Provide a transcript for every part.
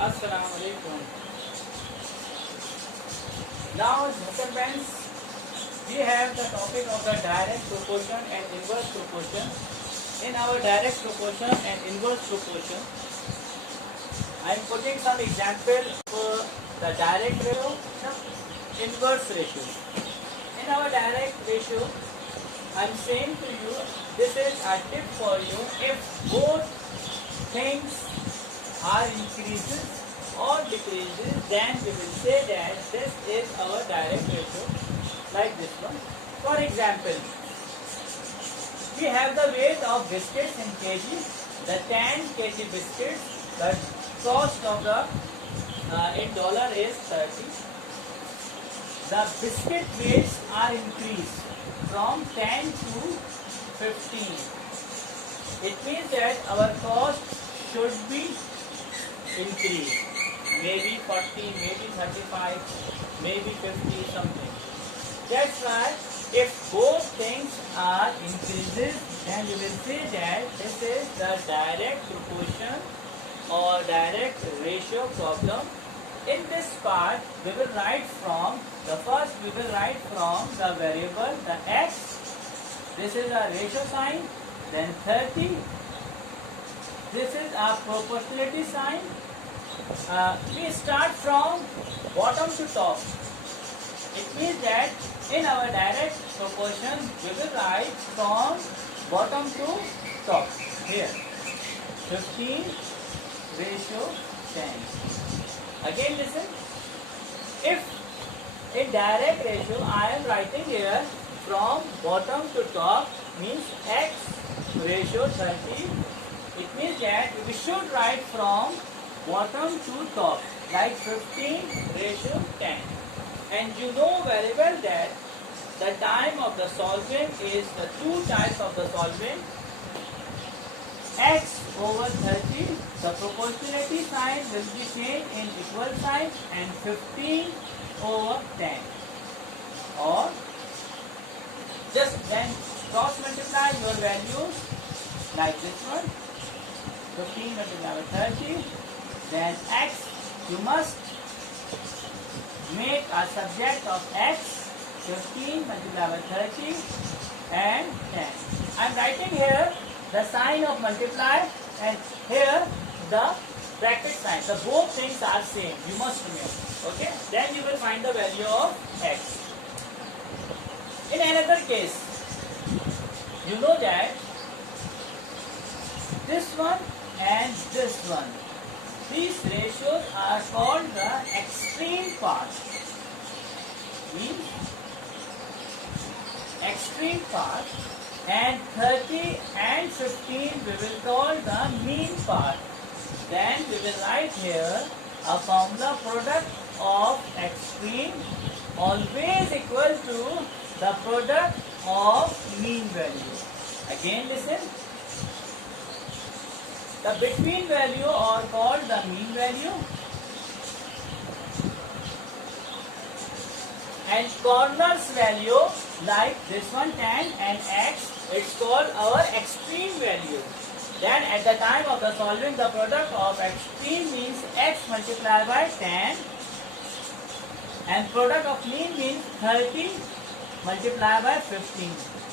Assalamu alaikum. Now, friends, we have the topic of the direct proportion and inverse proportion. In our direct proportion and inverse proportion, I am putting some example for the direct ratio, inverse ratio. In our direct ratio, I am saying to you, this is a tip for you. If both things are increases or decreases, then we will say that this is our direct ratio, like this one. For example, we have the weight of biscuits in kg. The 10 kg biscuits, the cost of the in dollar is 30. The biscuit weights are increased from 10 to 15. It means that our cost should be increased. Maybe 40, maybe 35, maybe 50, something. That's why if both things are increases, then you will say that this is the direct proportion or direct ratio problem. In this part, we will write from the first. We will write from the variable the x. This is a ratio sign. Then 30. This is a proportionality sign. We start from bottom to top. It means that in our direct proportion, we will write from bottom to top. Here, 15 ratio 10. Again listen. If in direct ratio, I am writing here from bottom to top, means x ratio 30. It means that we should write from bottom to top, like 15 ratio 10. And you know very well that the time of the solvent is the two types of the solvent. X over 30, the proportionality sign will be changed in equal sign, and 15 over 10. Or just then cross multiply your values like this one. 15 multiplied by 30. Then x, you must make a subject of x, 15 multiplied by 30 and 10. I am writing here the sign of multiply and here the bracket sign. So both things are same. You must remember. Okay. Then you will find the value of x. In another case, you know that this one and this one, these ratios are called the extreme part. Means extreme part, and 30 and 15 we will call the mean part. Then we will write here a formula: product of extreme always equal to the product of mean value. Again listen. The between value are called the mean value, and corners value like this one 10 and x, it's called our extreme value. Then at the time of the solving, the product of extreme means x multiplied by 10, and product of mean means 30 multiplied by 15.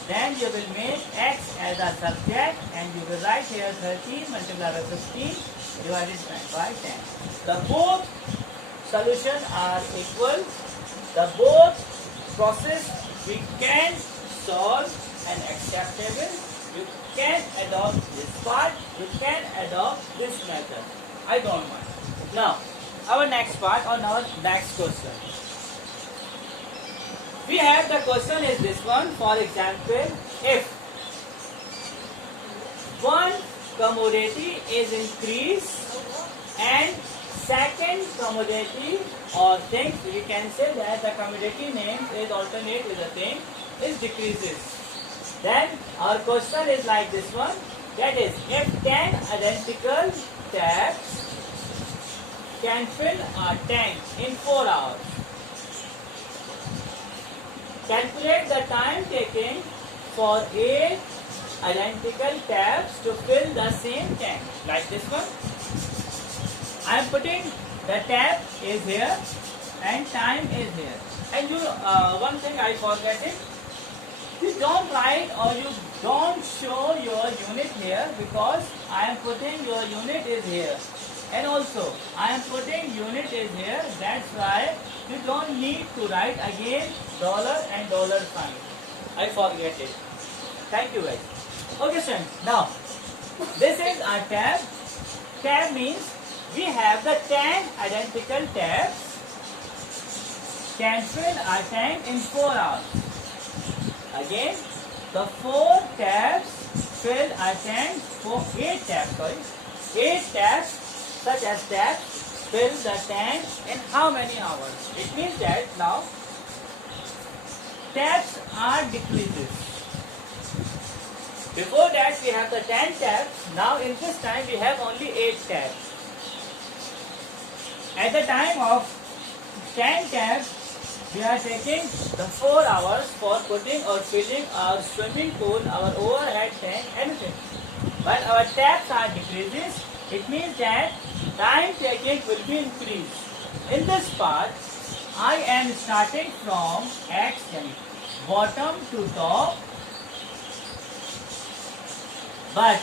Then you will make x as a subject and you will write here 30 multiplied by 15 divided by 10. The both solutions are equal. The both process we can solve and acceptable. You can adopt this part, you can adopt this method. I don't mind. Now, our next part or our next question. We have the question is this one. For example, if one commodity is increased and second commodity or thing, we can say that the commodity name is alternate with the thing is decreases. Then our question is like this one. That is, if 10 identical taps can fill a tank in 4 hours. Calculate the time taken for 8 identical taps to fill the same tank. Like this one. I I am putting the tab is here and time is here. And you one thing I forget it. You don't write or you don't show your unit here because I am putting your unit is here. And also I am putting unit is here. That's why you don't need to write again dollar and dollar sign. I forget it. Thank you guys. Okay students. Now this is our tab. Tab means we have the 10 identical tabs can fill our tank in 4 hours. Again, the 4 tabs fill our tank for 8 tabs. Sorry, 8 tabs such as tabs fill the tank in how many hours? It means that now tabs are decreases. Before that we have the 10 tabs. Now in this time we have only 8 tabs. At the time of 10 tabs, we are taking the 4 hours for putting or filling our swimming pool, our overhead tank, anything. But our tabs are decreases. It means that time taken will be increased. In this part, I am starting from X, bottom to top. But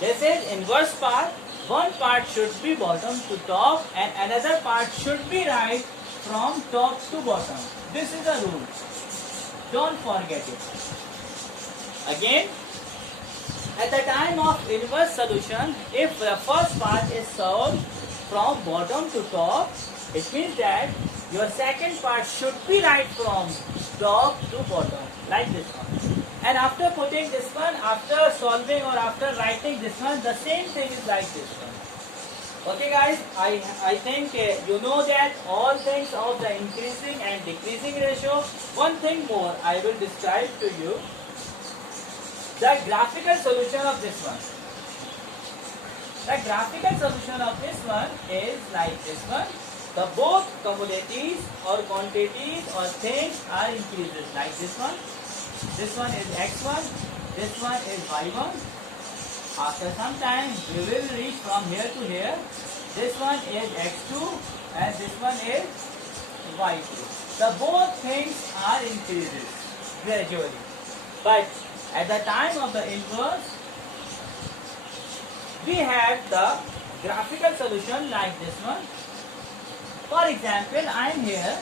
this is inverse part. One part should be bottom to top and another part should be right from top to bottom. This is the rule. Don't forget it. Again, at the time of inverse solution, if the first part is solved from bottom to top, it means that your second part should be right from top to bottom, like this one. And after putting this one, after solving or after writing this one, the same thing is like this one. Okay guys, I think you know that all things of the increasing and decreasing ratio. One thing more I will describe to you. The graphical solution of this one. The graphical solution of this one is like this one. The both commodities or quantities or things are increases like this one. This one is X1, this one is Y1. After some time, we will reach from here to here. This one is X2 and this one is Y2. The both things are increases gradually. But at the time of the inverse, we have the graphical solution like this one. For example, I am here.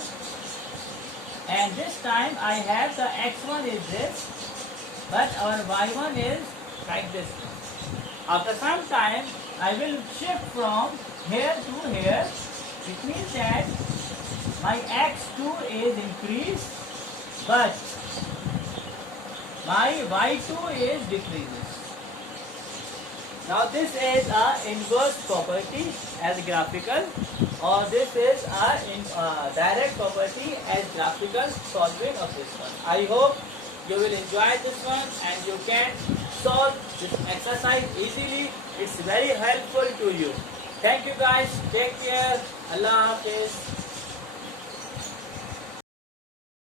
And this time I have the X1 is this, but our Y1 is like this. After some time, I will shift from here to here. It means that my X2 is increased, but my Y2 is decreases. Now this is a inverse property as graphical, or this is a direct property as graphical solving of this one. I hope you will enjoy this one and you can solve this exercise easily. It's very helpful to you. Thank you guys. Take care. Allah Hafiz.